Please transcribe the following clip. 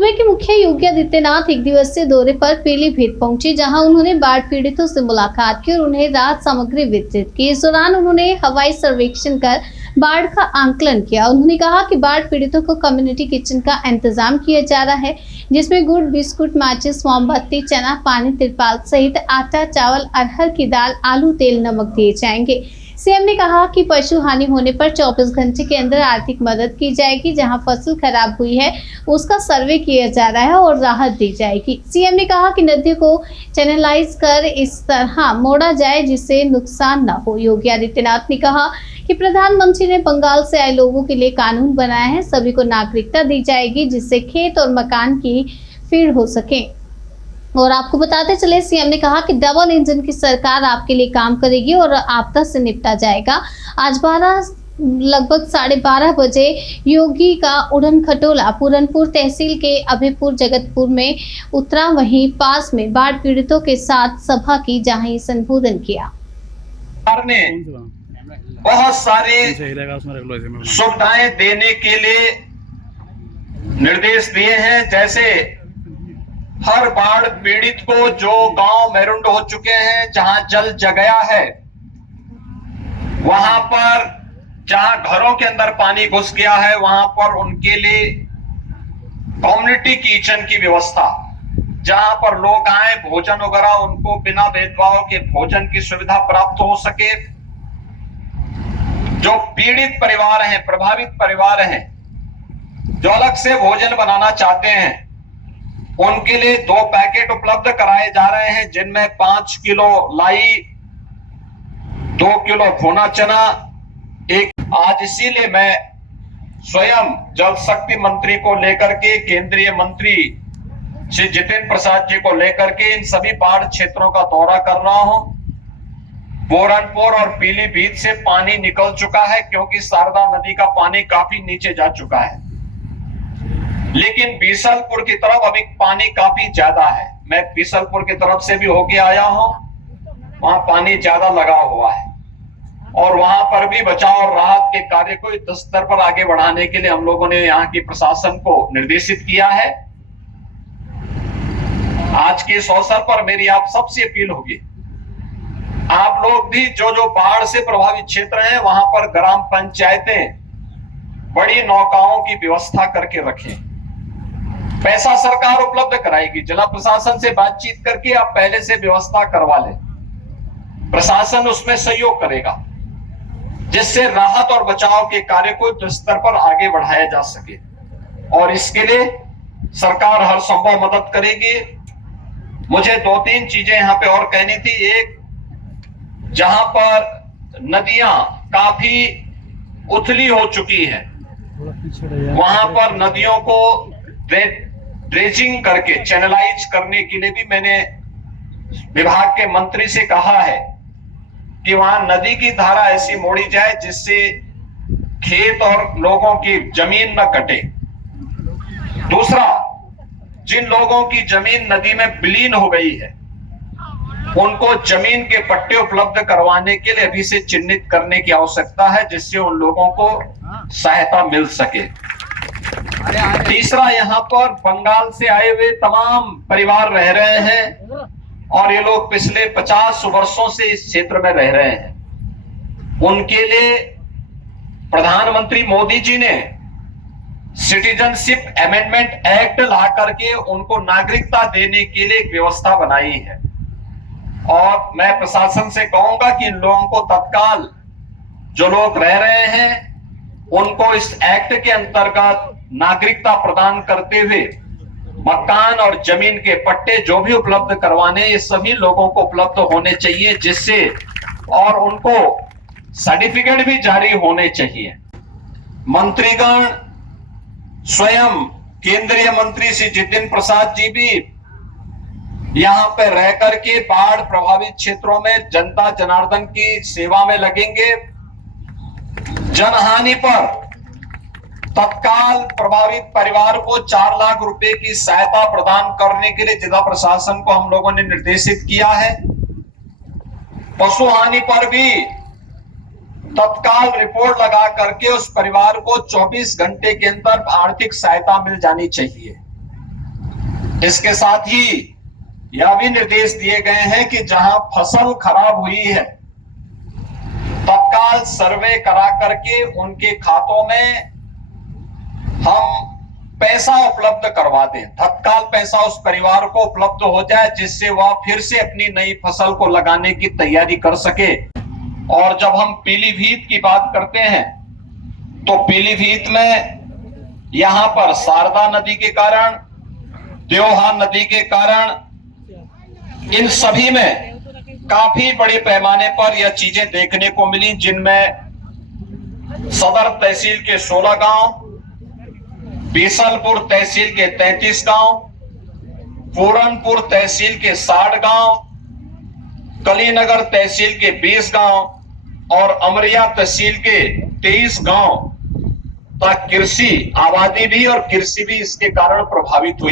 सूबे के मुखिया योगी आदित्यनाथ एक दिवसीय दौरे पर पीलीभीत पहुंचे, जहां उन्होंने बाढ़ पीड़ितों से मुलाकात की और उन्हें राहत सामग्री वितरित की। इस दौरान उन्होंने हवाई सर्वेक्षण कर बाढ़ का आंकलन किया। उन्होंने कहा कि बाढ़ पीड़ितों को कम्युनिटी किचन का इंतजाम किया जा रहा है, जिसमें गुड़, बिस्कुट, माचिस, मोमबत्ती, चना, पानी, तिरपाल सहित आटा, चावल, अरहर की दाल, आलू, तेल, नमक दिए जाएंगे। सीएम ने कहा कि पशु हानि होने पर 24 घंटे के अंदर आर्थिक मदद की जाएगी। जहां फसल खराब हुई है उसका सर्वे किया जा रहा है और राहत दी जाएगी। सीएम ने कहा कि नदियों को चैनलाइज कर इस तरह मोड़ा जाए जिससे नुकसान न हो। योगी आदित्यनाथ ने कहा कि प्रधानमंत्री ने बंगाल से आए लोगों के लिए कानून बनाया है, सभी को नागरिकता दी जाएगी जिससे खेत और मकान की फीड हो सके। और आपको बताते चले, सीएम ने कहा कि डबल इंजन की सरकार आपके लिए काम करेगी और आपदा से निपटा जाएगा। आज लगभग 12:30 बजे योगी का उड़न खटोला पूरनपुर तहसील के अभयपुर जगतपुर में उतरा। वहीं पास में बाढ़ पीड़ितों के साथ सभा की, जहां संबोधन किया। बहुत सारे सुविधाएं देने के लिए निर्देश दिए हैं। जैसे हर बाढ़ पीड़ित को जो गांव मैरुंड हो चुके हैं, जहां जल जगया है, वहां पर जहां घरों के अंदर पानी घुस गया है, वहां पर उनके लिए कम्युनिटी किचन की व्यवस्था, जहां पर लोग आए, भोजन वगैरह उनको बिना भेदभाव के भोजन की सुविधा प्राप्त हो सके। जो पीड़ित परिवार हैं, प्रभावित परिवार हैं, जो अलग से भोजन बनाना चाहते हैं, उनके लिए 2 पैकेट उपलब्ध कराए जा रहे हैं, जिनमें 5 किलो लाई, 2 किलो भुना चना, आज इसीलिए मैं स्वयं जल शक्ति मंत्री को लेकर के, केंद्रीय मंत्री श्री जितेंद्र प्रसाद जी को लेकर के इन सभी बाढ़ क्षेत्रों का दौरा कर रहा हूं। पूरनपुर और पीलीभीत से पानी निकल चुका है, क्योंकि शारदा नदी का पानी काफी नीचे जा चुका है, लेकिन बीसलपुर की तरफ अभी पानी काफी ज्यादा है। मैं बीसलपुर की तरफ से भी होके आया हूं, वहां पानी ज्यादा लगा हुआ है और वहां पर भी बचाव और राहत के कार्य को युद्ध स्तर पर आगे बढ़ाने के लिए हम लोगों ने यहाँ की प्रशासन को निर्देशित किया है। आज के इस अवसर पर मेरी आप सबसे अपील होगी, आप लोग भी जो बाढ़ से प्रभावित क्षेत्र हैं, वहां पर ग्राम पंचायतें बड़ी नौकाओं की व्यवस्था करके रखें। पैसा सरकार उपलब्ध कराएगी, जिला प्रशासन से बातचीत करके आप पहले से व्यवस्था करवा लें, प्रशासन उसमें सहयोग करेगा, जिससे राहत और बचाव के कार्य को युद्ध स्तर पर आगे बढ़ाया जा सके। और इसके लिए सरकार हर संभव मदद करेगी। मुझे 2-3 चीजें यहाँ पे और कहनी थी। एक, जहां पर नदियां काफी उथली हो चुकी है, वहां पर नदियों को ड्रेजिंग करके चैनलाइज करने के लिए भी मैंने विभाग के मंत्री से कहा है कि वहां नदी की धारा ऐसी मोड़ी जाए जिससे खेत और लोगों की जमीन न कटे। दूसरा, जिन लोगों की जमीन नदी में विलीन हो गई है, उनको जमीन के पट्टे उपलब्ध करवाने के लिए अभी से चिन्हित करने की आवश्यकता है, जिससे उन लोगों को सहायता मिल सके। तीसरा, यहाँ पर बंगाल से आए हुए तमाम परिवार रह रहे हैं और ये लोग पिछले 50 वर्षों से इस क्षेत्र में रह रहे हैं। उनके लिए प्रधानमंत्री मोदी जी ने सिटीजनशिप अमेंडमेंट एक्ट ला करके उनको नागरिकता देने के लिए एक व्यवस्था बनाई है। और मैं प्रशासन से कहूंगा कि इन लोगों को तत्काल, जो लोग रह रहे हैं, उनको इस एक्ट के अंतर्गत नागरिकता प्रदान करते हुए मकान और जमीन के पट्टे जो भी उपलब्ध करवाने, ये सभी लोगों को उपलब्ध होने चाहिए, जिससे और उनको सर्टिफिकेट भी जारी होने चाहिए। मंत्रीगण स्वयं, केंद्रीय मंत्री श्री जितेंद्र प्रसाद जी भी यहाँ पे रह करके बाढ़ प्रभावित क्षेत्रों में जनता जनार्दन की सेवा में लगेंगे। जनहानि पर तत्काल प्रभावित परिवार को 4 लाख रुपए की सहायता प्रदान करने के लिए जिला प्रशासन को हम लोगों ने निर्देशित किया है। पशु हानि पर भी तत्काल रिपोर्ट लगा करके उस परिवार को 24 घंटे के अंदर आर्थिक सहायता मिल जानी चाहिए। इसके साथ ही यह भी निर्देश दिए गए हैं कि जहां फसल खराब हुई है तत्काल सर्वे करा करके उनके खातों में हम पैसा उपलब्ध करवा दें, तत्काल पैसा उस परिवार को उपलब्ध हो जाए जिससे वह फिर से अपनी नई फसल को लगाने की तैयारी कर सके। और जब हम पीलीभीत की बात करते हैं तो पीलीभीत में यहां पर शारदा नदी के कारण, देवहा नदी के कारण, इन सभी में काफी बड़े पैमाने पर यह चीजें देखने को मिली, जिनमें सदर तहसील के 16 गांव, बीसलपुर तहसील के 33 गांव, पूरनपुर तहसील के 60 गांव, कलीनगर तहसील के 20 गांव और अमरिया तहसील के 23 गांव तक कृषि आबादी भी और कृषि भी इसके कारण प्रभावित हुई।